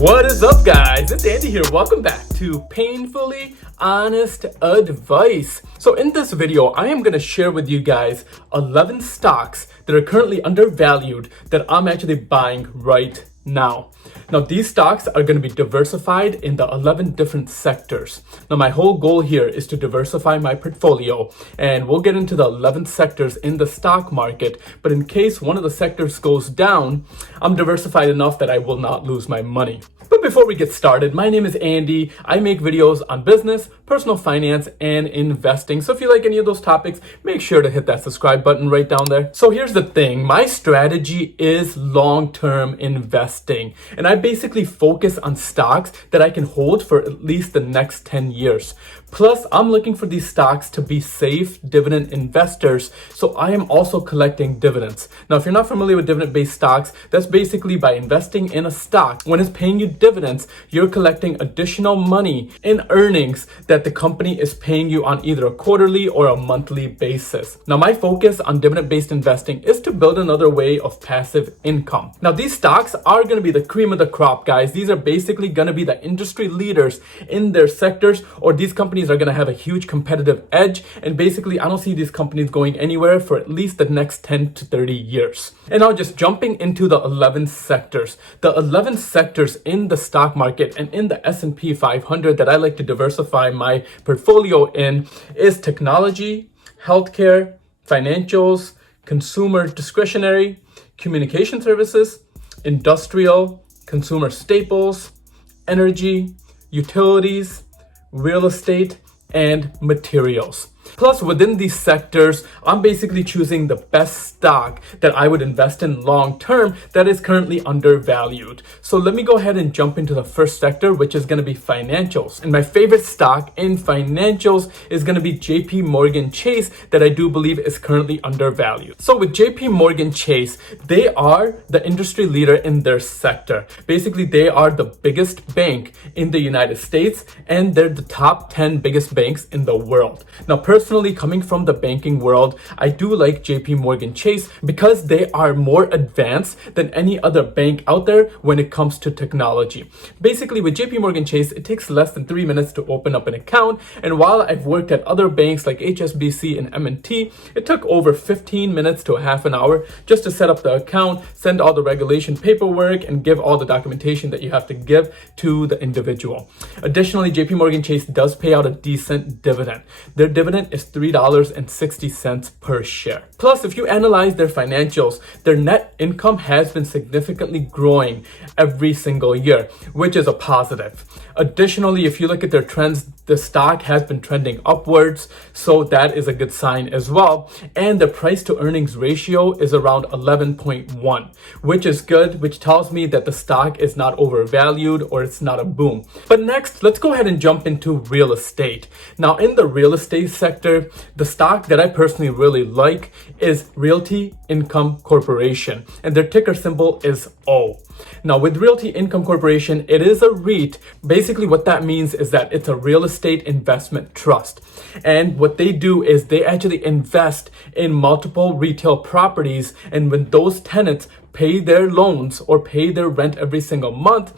What is up, guys? It's Andy here. Welcome back to Painfully Honest Advice. So in this video, I am going to share with you guys 11 stocks that are currently undervalued that I'm actually buying right now. Now, these stocks are going to be diversified in the 11 different sectors. Now, my whole goal here is to diversify my portfolio, and we'll get into the 11 sectors in the stock market. But in case one of the sectors goes down, I'm diversified enough that I will not lose my money. But before we get started, my name is Andy. I make videos on business, personal finance, and investing. So if you like any of those topics, make sure to hit that subscribe button right down there. So here's the thing. My strategy is long-term investing. And I basically focus on stocks that I can hold for at least the next 10 years. Plus, I'm looking for these stocks to be safe dividend investors, so I am also collecting dividends. Now, if you're not familiar with dividend-based stocks, that's basically by investing in a stock. When it's paying you dividends, you're collecting additional money in earnings that the company is paying you on either a quarterly or a monthly basis. Now, my focus on dividend-based investing is to build another way of passive income. Now, these stocks are going to be the cream of the crop, guys. These are basically going to be the industry leaders in their sectors, or these companies are going to have a huge competitive edge. And basically, I don't see these companies going anywhere for at least the next 10 to 30 years. And now just jumping into the 11 sectors. The 11 sectors in the stock market and in the S&P 500 that I like to diversify my portfolio in is technology, healthcare, financials, consumer discretionary, communication services, industrial, consumer staples, energy, utilities, real estate, and materials. Plus, within these sectors, I'm basically choosing the best stock that I would invest in long term that is currently undervalued. So let me go ahead and jump into the first sector, which is going to be financials. And my favorite stock in financials is going to be JPMorgan Chase, that I do believe is currently undervalued. So with JPMorgan Chase, they are the industry leader in their sector. Basically, they are the biggest bank in the United States, and they're the top 10 biggest banks in the world. Now, personally, coming from the banking world, I do like JPMorgan Chase because they are more advanced than any other bank out there when it comes to technology. Basically, with JPMorgan Chase, it takes less than 3 minutes to open up an account. And while I've worked at other banks like HSBC and M&T, it took over 15 minutes to a half an hour just to set up the account, send all the regulation paperwork, and give all the documentation that you have to give to the individual. Additionally, JPMorgan Chase does pay out a decent dividend. Their dividend is $3.60 per share. Plus, if you analyze their financials, their net income has been significantly growing every single year, which is a positive. Additionally, if you look at their trends, the stock has been trending upwards, so that is a good sign as well. And the price to earnings ratio is around 11.1, which is good, which tells me that the stock is not overvalued or it's not a boom. But next, let's go ahead and jump into real estate. Now, in the real estate sector, the stock that I personally really like is Realty Income Corporation, and their ticker symbol is O. Now, with Realty Income Corporation, it is a REIT. Basically, what that means is that it's a real estate investment trust. And what they do is they actually invest in multiple retail properties. And when those tenants pay their loans or pay their rent every single month,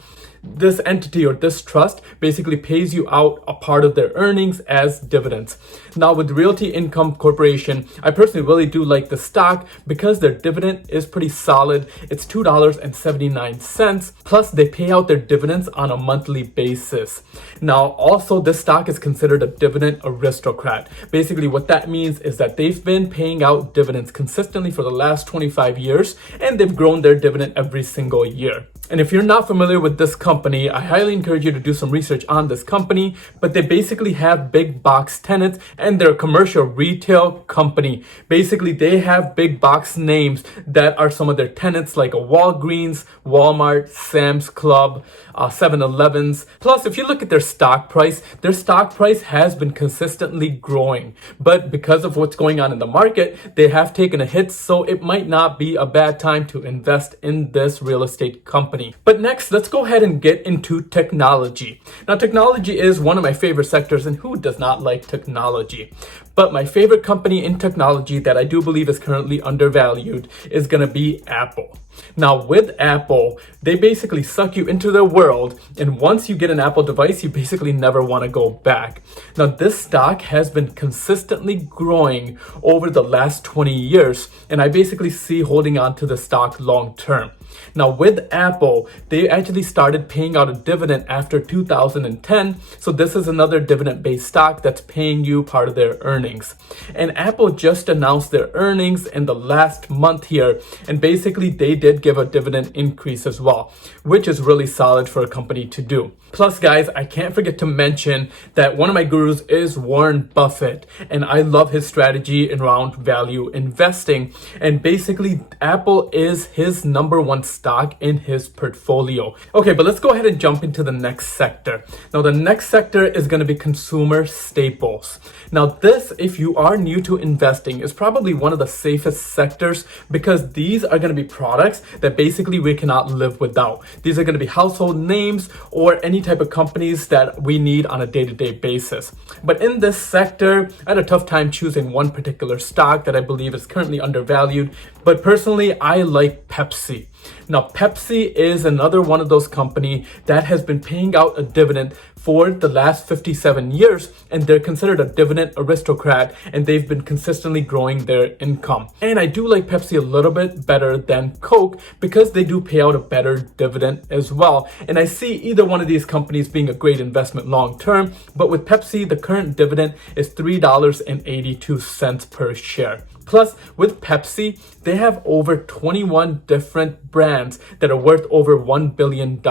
this entity or this trust basically pays you out a part of their earnings as dividends. Now, with Realty Income Corporation, I personally really do like the stock because their dividend is pretty solid. It's $2.79. Plus, they pay out their dividends on a monthly basis. Now, also, this stock is considered a dividend aristocrat. Basically, what that means is that they've been paying out dividends consistently for the last 25 years, and they've grown their dividend every single year. And if you're not familiar with this company, I highly encourage you to do some research on this company, but they basically have big box tenants and they're a commercial retail company. Basically, they have big box names that are some of their tenants like a Walgreens, Walmart, Sam's Club, 7-Elevens. Plus, if you look at their stock price has been consistently growing. But because of what's going on in the market, they have taken a hit, so it might not be a bad time to invest in this real estate company. But next, let's go ahead and get into technology. Now, technology is one of my favorite sectors, and who does not like technology? But my favorite company in technology that I do believe is currently undervalued is going to be Apple. Now with Apple, they basically suck you into their world, and once you get an Apple device, you basically never want to go back. Now this stock has been consistently growing over the last 20 years, and I basically see holding on to the stock long term. Now with Apple, they actually started paying out a dividend after 2010, so this is another dividend-based stock that's paying you part of their earnings. And Apple just announced their earnings in the last month here, and basically they did give a dividend increase as well, which is really solid for a company to do. Plus guys, I can't forget to mention that one of my gurus is Warren Buffett, and I love his strategy around value investing, and basically Apple is his number one stock in his portfolio. Okay, but let's go ahead and jump into the next sector. Now the next sector is going to be consumer staples. Now this, if you are new to investing, is probably one of the safest sectors because these are going to be products that basically we cannot live without. These are going to be household names or any type of companies that we need on a day-to-day basis. But in this sector, I had a tough time choosing one particular stock that I believe is currently undervalued. But personally, I like Pepsi. Now, Pepsi is another one of those companies that has been paying out a dividend for the last 57 years, and they're considered a dividend aristocrat, and they've been consistently growing their income. And I do like Pepsi a little bit better than Coke because they do pay out a better dividend as well. And I see either one of these companies being a great investment long term, but with Pepsi, the current dividend is $3.82 per share. Plus, with Pepsi, they have over 21 different brands that are worth over $1 billion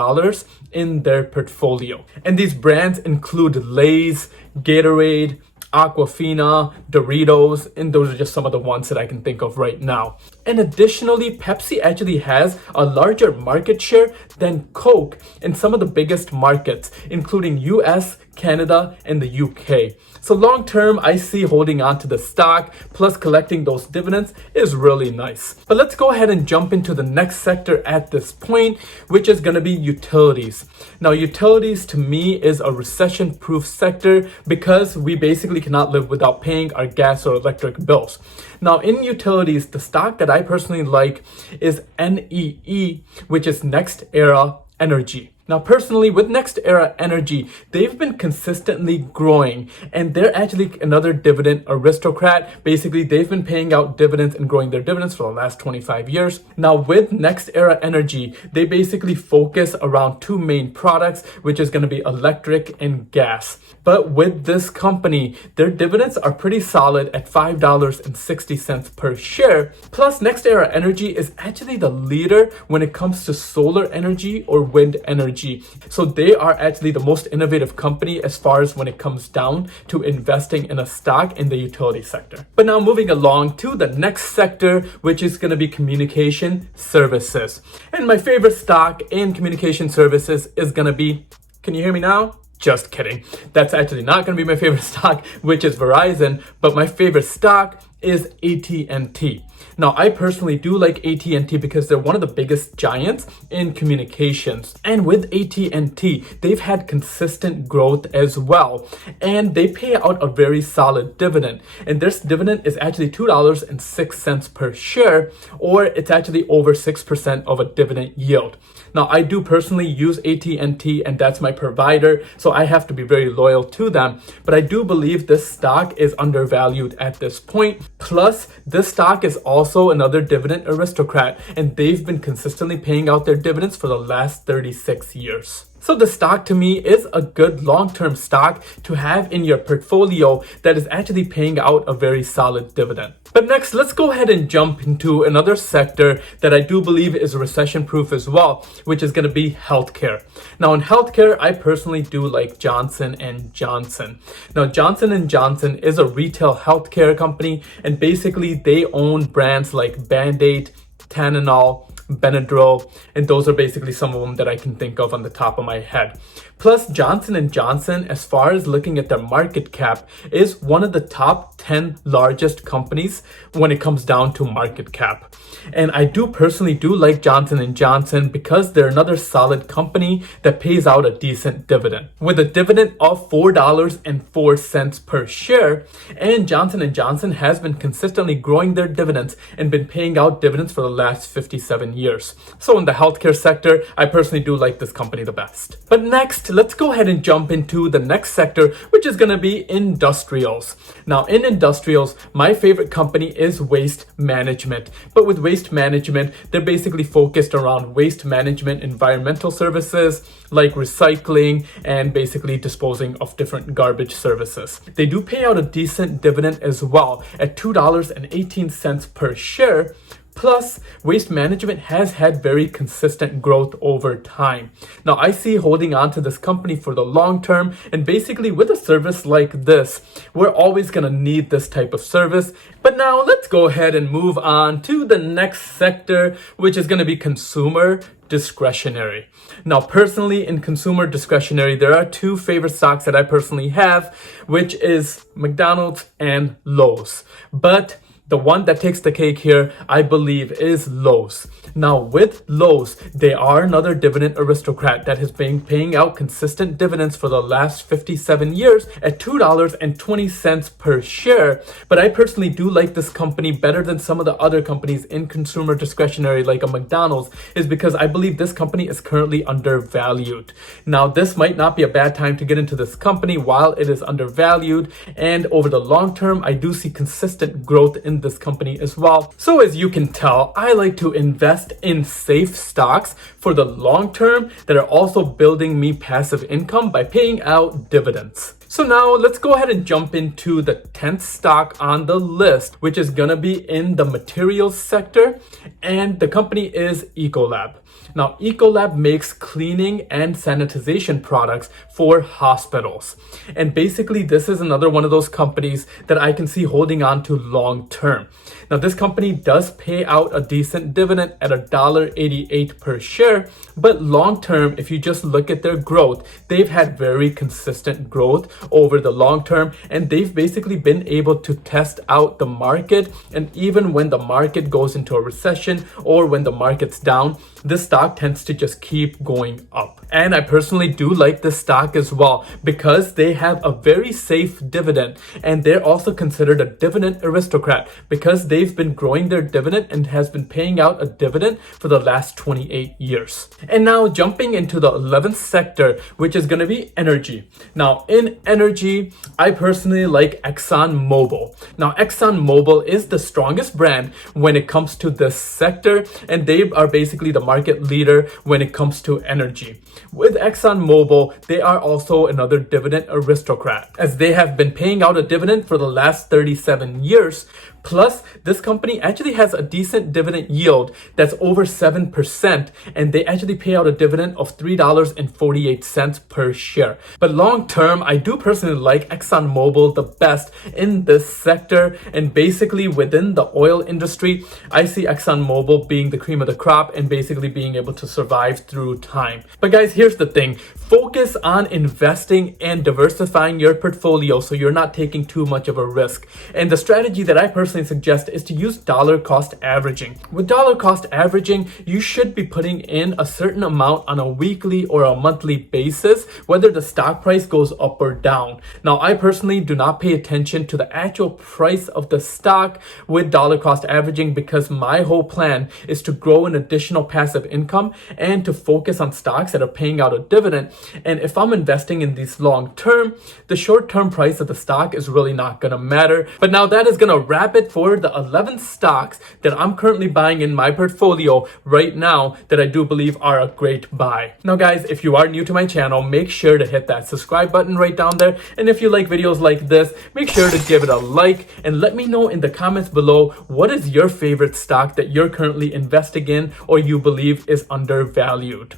in their portfolio. And these brands include Lay's, Gatorade, Aquafina, Doritos, and those are just some of the ones that I can think of right now. And additionally, Pepsi actually has a larger market share than Coke in some of the biggest markets, including US, Canada, and the UK. So long term, I see holding on to the stock plus collecting those dividends is really nice. But let's go ahead and jump into the next sector at this point, which is going to be utilities. Now, utilities to me is a recession-proof sector because we basically cannot live without paying our gas or electric bills. Now, in utilities, the stock that I personally like is NEE, which is Next Era Energy. Now, personally, with Next Era Energy, they've been consistently growing, and they're actually another dividend aristocrat. Basically, they've been paying out dividends and growing their dividends for the last 25 years. Now, with Next Era Energy, they basically focus around two main products, which is going to be electric and gas. But with this company, their dividends are pretty solid at $5.60 per share. Plus, Next Era Energy is actually the leader when it comes to solar energy or wind energy. So they are actually the most innovative company as far as when it comes down to investing in a stock in the utility sector. But now moving along to the next sector, which is going to be communication services. And my favorite stock in communication services is going to be, can you hear me now? Just kidding. That's actually not going to be my favorite stock, which is Verizon, but my favorite stock is AT&T. Now, I personally do like AT&T because they're one of the biggest giants in communications. And with AT&T, they've had consistent growth as well. And they pay out a very solid dividend. And this dividend is actually $2.06 per share, or it's actually over 6% of a dividend yield. Now, I do personally use AT&T, and that's my provider, so I have to be very loyal to them. But I do believe this stock is undervalued at this point. Plus, this stock is also another dividend aristocrat, and they've been consistently paying out their dividends for the last 36 years. So the stock to me is a good long-term stock to have in your portfolio that is actually paying out a very solid dividend. But next, let's go ahead and jump into another sector that I do believe is recession-proof as well, which is going to be healthcare. Now in healthcare, I personally do like Johnson & Johnson. Now Johnson & Johnson is a retail healthcare company, and basically they own brands like Band-Aid, Tylenol, Benadryl, and those are basically some of them that I can think of on the top of my head. Plus, Johnson & Johnson, as far as looking at their market cap, is one of the top 10 largest companies when it comes down to market cap. And I do personally like Johnson & Johnson because they're another solid company that pays out a decent dividend. With a dividend of $4.04 per share, and Johnson & Johnson has been consistently growing their dividends and been paying out dividends for the last 57 years. So in the healthcare sector, I personally do like this company the best. But next, let's go ahead and jump into the next sector, which is going to be industrials. Now in industrials, my favorite company is Waste Management. But with Waste Management, they're basically focused around waste management, environmental services like recycling and basically disposing of different garbage services. They do pay out a decent dividend as well at $2.18 per share. Plus, Waste Management has had very consistent growth over time. Now, I see holding on to this company for the long term, and basically with a service like this, we're always going to need this type of service. But now let's go ahead and move on to the next sector, which is going to be consumer discretionary. Now, personally, in consumer discretionary, there are two favorite stocks that I personally have, which is McDonald's and Lowe's. But the one that takes the cake here, I believe, is Lowe's. Now, with Lowe's, they are another dividend aristocrat that has been paying out consistent dividends for the last 57 years at $2.20 per share. But I personally do like this company better than some of the other companies in consumer discretionary like a McDonald's, is because I believe this company is currently undervalued. Now, this might not be a bad time to get into this company while it is undervalued. And over the long term, I do see consistent growth in this company as well. So as you can tell, I like to invest in safe stocks for the long term that are also building me passive income by paying out dividends. So now let's go ahead and jump into the 10th stock on the list, which is gonna be in the materials sector, and the company is Ecolab. Now, Ecolab makes cleaning and sanitization products for hospitals. And basically, this is another one of those companies that I can see holding on to long term. Now, this company does pay out a decent dividend at $1.88 per share, but long term, if you just look at their growth, they've had very consistent growth over the long term, and they've basically been able to test out the market. And even when the market goes into a recession or when the market's down, this stock tends to just keep going up. And I personally do like this stock as well because they have a very safe dividend, and they're also considered a dividend aristocrat because they've been growing their dividend and has been paying out a dividend for the last 28 years. And now jumping into the 11th sector, which is going to be energy. Now in energy, I personally like ExxonMobil. Now ExxonMobil is the strongest brand when it comes to this sector, and they are basically the market leader when it comes to energy. With ExxonMobil, they are also another dividend aristocrat, as they have been paying out a dividend for the last 37 years. Plus, this company actually has a decent dividend yield that's over 7%, and they actually pay out a dividend of $3.48 per share. But long term, I do personally like ExxonMobil the best in this sector, and basically within the oil industry, I see ExxonMobil being the cream of the crop and basically being able to survive through time. But guys, here's the thing. Focus on investing and diversifying your portfolio so you're not taking too much of a risk. And the strategy that I personally suggest is to use dollar cost averaging. With dollar cost averaging, you should be putting in a certain amount on a weekly or a monthly basis, whether the stock price goes up or down. Now, I personally do not pay attention to the actual price of the stock with dollar cost averaging because my whole plan is to grow an additional passive income and to focus on stocks that are paying out a dividend. And if I'm investing in these long term, the short term price of the stock is really not going to matter. But now that is going to wrap it for the 11 stocks that I'm currently buying in my portfolio right now that I do believe are a great buy. Now guys, if you are new to my channel, make sure to hit that subscribe button right down there. And if you like videos like this, make sure to give it a like and let me know in the comments below what is your favorite stock that you're currently investing in or you believe is undervalued.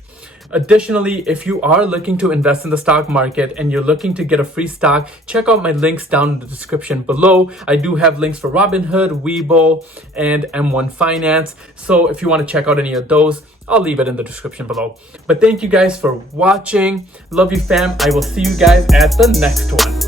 Additionally, if you are looking to invest in the stock market and you're looking to get a free stock, check out my links down in the description below. I do have links for Robinhood, Webull, and M1 Finance. So if you want to check out any of those, I'll leave it in the description below. But thank you guys for watching. Love you, fam. I will see you guys at the next one.